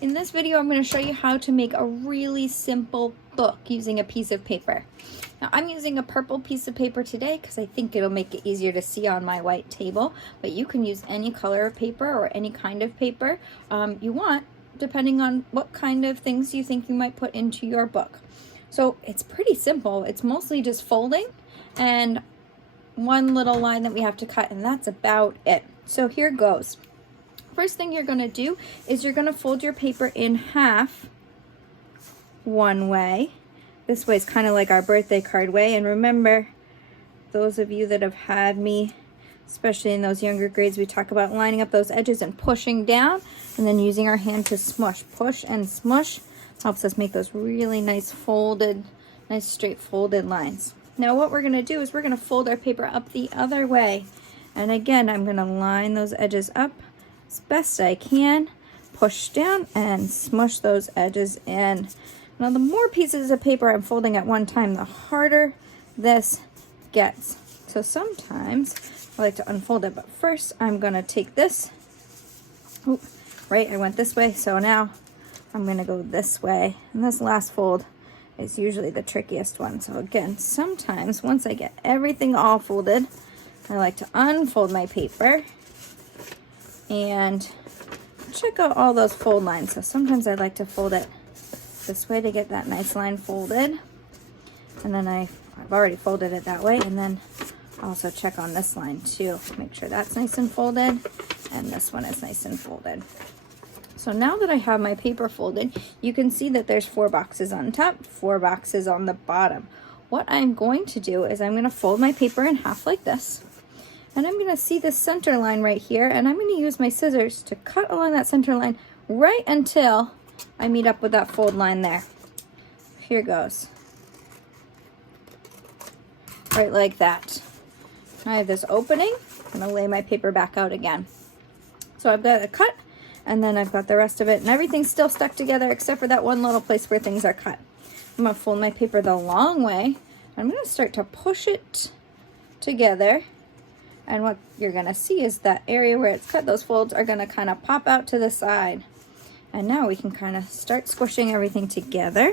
In this video, I'm going to show you how to make a really simple book using a piece of paper. Now, I'm using a purple piece of paper today because I think it'll make it easier to see on my white table, but you can use any color of paper or any kind of paper you want, depending on what kind of things you think you might put into your book. So it's pretty simple. It's mostly just folding and one little line that we have to cut, and that's about it. So here goes. First thing you're going to do is you're going to fold your paper in half one way. This way is kind of like our birthday card way. And remember, those of you that have had me, especially in those younger grades, we talk about lining up those edges and pushing down and then using our hand to smush. Push and smush helps us make those really nice folded, nice straight folded lines. Now what we're going to do is we're going to fold our paper up the other way. And again, I'm going to line those edges up as best I can, push down and smush those edges in. Now the more pieces of paper I'm folding at one time, the harder this gets. So sometimes I like to unfold it, but first I'm gonna take this, right, I went this way, so now I'm gonna go this way, and this last fold is usually the trickiest one. So again, sometimes once I get everything all folded, I like to unfold my paper and check out all those fold lines. So sometimes I like to fold it this way to get that nice line folded, and then I've already folded it that way, and then also check on this line too, make sure that's nice and folded and this one is nice and folded. So now that I have my paper folded, you can see that there's 4 boxes on top, 4 boxes on the bottom. What I'm going to do is I'm going to fold my paper in half like this. And I'm going to see the center line right here, and I'm going to use my scissors to cut along that center line right until I meet up with that fold line there. Here goes. Right like that. I have this opening. I'm going to lay my paper back out again. So I've got a cut, and then I've got the rest of it, and everything's still stuck together except for that one little place where things are cut. I'm going to fold my paper the long way. I'm going to start to push it together. And what you're going to see is that area where it's cut, those folds are going to kind of pop out to the side. And now we can kind of start squishing everything together.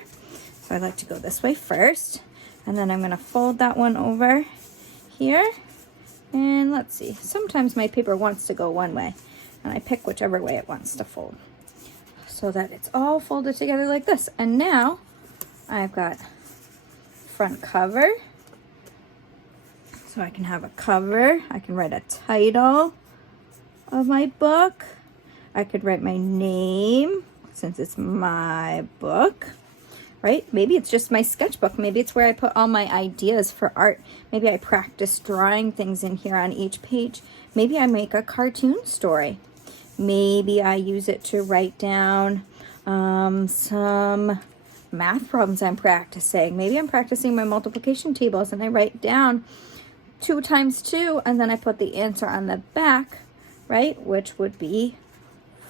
So I like to go this way first. And then I'm going to fold that one over here. And let's see. Sometimes my paper wants to go one way. And I pick whichever way it wants to fold. So that it's all folded together like this. And now I've got front cover. So I can have a cover, I can write a title of my book. I could write my name since it's my book, right? Maybe it's just my sketchbook. Maybe it's where I put all my ideas for art. Maybe I practice drawing things in here on each page. Maybe I make a cartoon story. Maybe I use it to write down some math problems I'm practicing. Maybe I'm practicing my multiplication tables and I write down 2 times 2, and then I put the answer on the back, right, which would be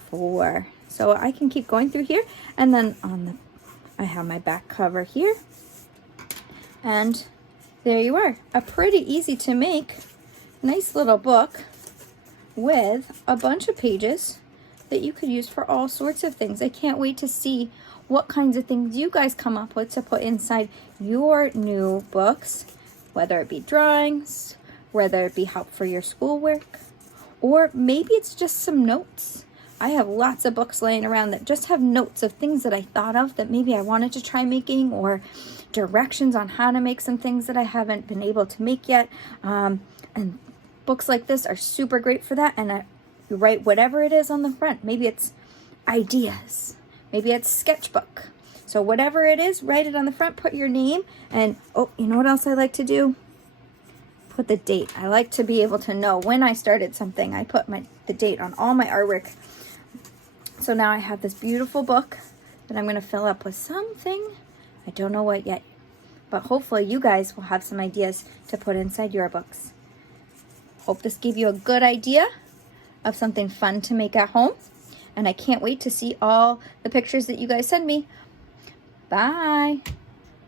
4. So I can keep going through here, and then I have my back cover here, and there you are, a pretty easy to make nice little book with a bunch of pages that you could use for all sorts of things. I can't wait to see what kinds of things you guys come up with to put inside your new books. Whether it be drawings, whether it be help for your schoolwork, or maybe it's just some notes. I have lots of books laying around that just have notes of things that I thought of that maybe I wanted to try making, or directions on how to make some things that I haven't been able to make yet. And books like this are super great for that. And you write whatever it is on the front. Maybe it's ideas. Maybe it's sketchbook. So whatever it is, write it on the front, put your name, and oh, you know what else I like to do? Put the date. I like to be able to know when I started something. I put the date on all my artwork. So now I have this beautiful book that I'm going to fill up with something. I don't know what yet, but hopefully you guys will have some ideas to put inside your books. Hope this gave you a good idea of something fun to make at home. And I can't wait to see all the pictures that you guys send me. Bye.